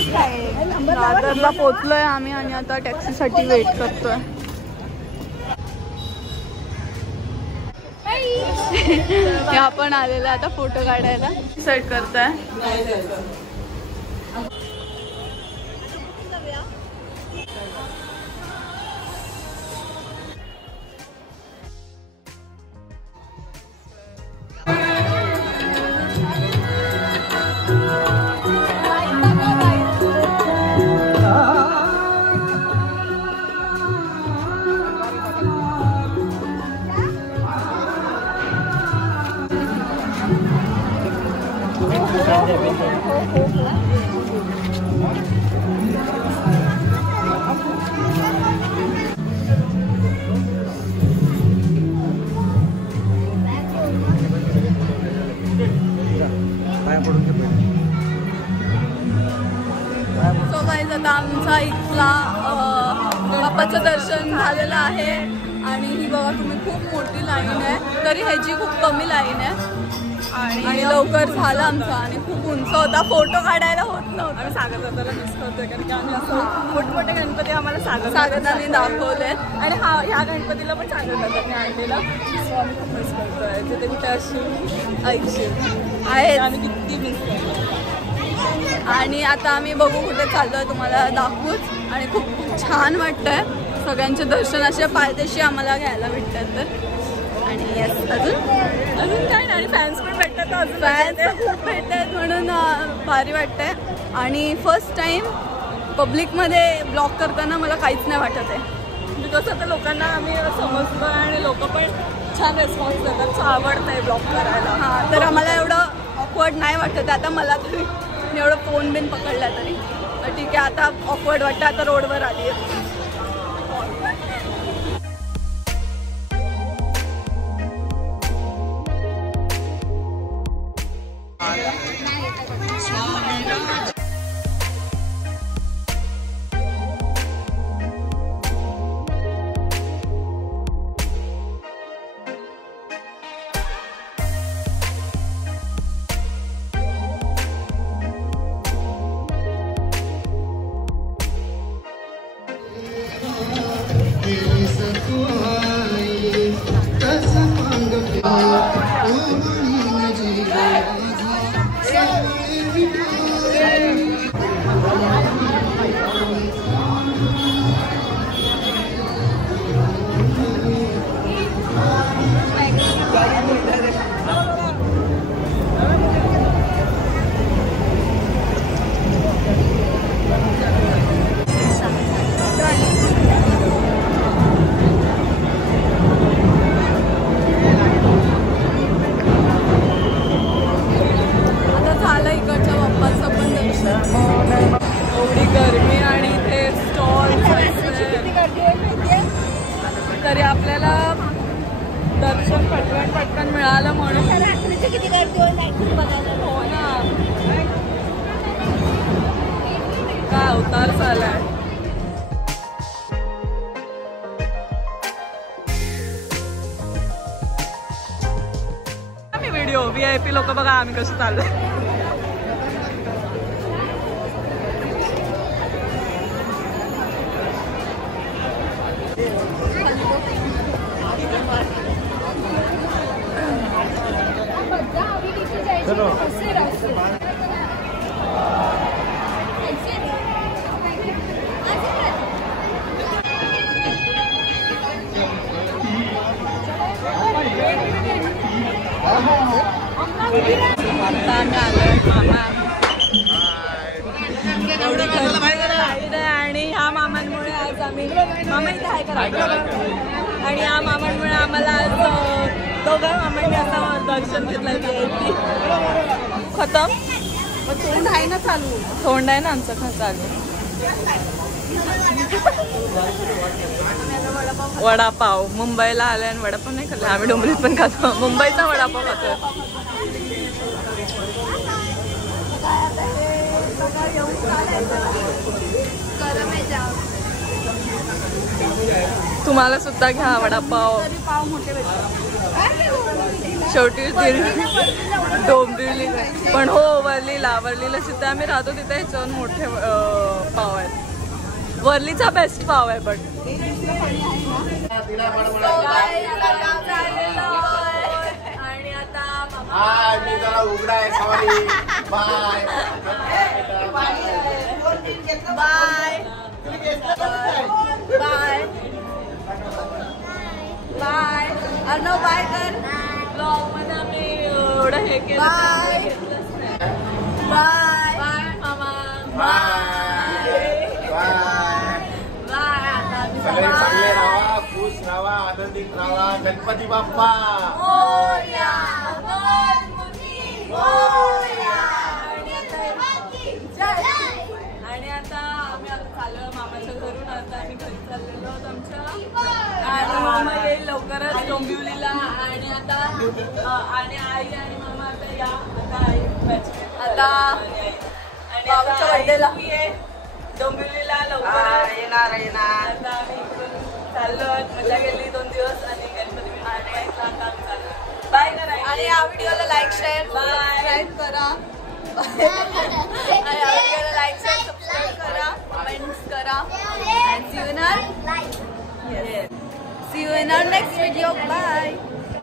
दादरला पोहोचलोय आम्ही आणि आता टॅक्सीसाठी वेट करतोय. आपण आलेलो आता फोटो काढायला. सेट करताय. सो गाईज आता आमचा इथला बाप्पाचं दर्शन झालेलं आहे आणि ही बघा तुम्ही खूप मोठी लाईन आहे, तरी ह्याची खूप कमी लाईन आहे आणि लवकर झालं आमचं आणि खूप उंच होता, फोटो काढायला होत नव्हतं. आम्ही सागर दादाला मिस करतोय कारण की आम्ही असं मोठमोठे गणपती आम्हाला सागर दादाने दाखवले आणि ह्या गणपतीला पण सागर दादाने आणलेला. सो आम्ही खूप मिस करतोय. जिथे कुठे अशी ऐकशील आहे आम्ही किती मिस करतो. आणि आता आम्ही बघू कुठे चाललोय तुम्हाला दाखवूच आणि खूप छान वाटतंय. सगळ्यांचे दर्शन असे पायदेशी आम्हाला घ्यायला भेटतात तर. आणि येस अजून काय नाही. आणि फॅन्स पण भेटतात, अजून फॅन्स खूप भेटतात म्हणून भारी वाटतंय. आणि फर्स्ट टाइम पब्लिकमध्ये ब्लॉग करताना मला काहीच नाही वाटत आहे. बिकॉज आता लोकांना आम्ही समजतो आणि लोक पण छान रिस्पॉन्स देतात. आवडतंय ब्लॉग करायला. हां तर आम्हाला एवढं ऑकवर्ड नाही वाटत. आता मला तरी एवढं फोन बिन पकडला तरी ठीक आहे. आता ऑकवर्ड वाटतं. आता रोडवर आली आहे. तरी आपल्याला दर्शन पटकन मिळालं म्हणून. किती गर्दी हो ना, काय अवतार झालाय. आम्ही व्हिडिओ VIP लोक बघा आम्ही कसं चाललोय. आता आम्ही आलोय मामा आणि ह्या मामांमुळे आज आम्ही मामा इथे आहे का आणि ह्या मामांमुळे आम्हाला आज दोघं मामांनी असं दर्शन घेतलं. VIP खतम. तोंड आहे ना चालू. तोंड आहे ना आमचं खा चालू. वडापाव मुंबईला आले आणि वडापाव नाही खाल्ला. आम्ही डोंबरीत पण खातो. मुंबईचा वडापाव खातो. तुम्हाला सुद्धा घ्या वडापाव. शेवटी डोंबिवली पण हो वर्लीला जिथे आम्ही राहतो तिथे ह्याच्यावर मोठे पाव आहेत. वर्लीचा बेस्ट पाव आहे पण आणि आता मी जरा उघडा आहे sorry bye bye bye bye Arnav bye कर. ब्लॉग मध्ये आम्ही एवढं हे केलं बाय बाय मामा बाय बाय. आता सगळे चांगले राहा खुश राहा आनंदित राहा. गणपती बाप्पा मोरया. आणि आता आम्ही आता चाललो मामाच्या घरून. आता आम्ही घरी चाललेलो आहोत आमच्या आणि मामा येईल लवकरच डोंबिवलीला. आणि आता आणि आई आणि मामा आता या आता आई आता मामाच्या बर्थडेला डोंबिवलीला लवकर येणार. आता आम्ही इकडून चाललो मजा गेली 2 दिवस आणि गणपती बाय करा. आणि या व्हिडिओला लाईक शेअर सबस्क्राईब करा. लाईक शेअर सबस्क्राईब करा कमेंट्स करा. and see you in our next video. Bye.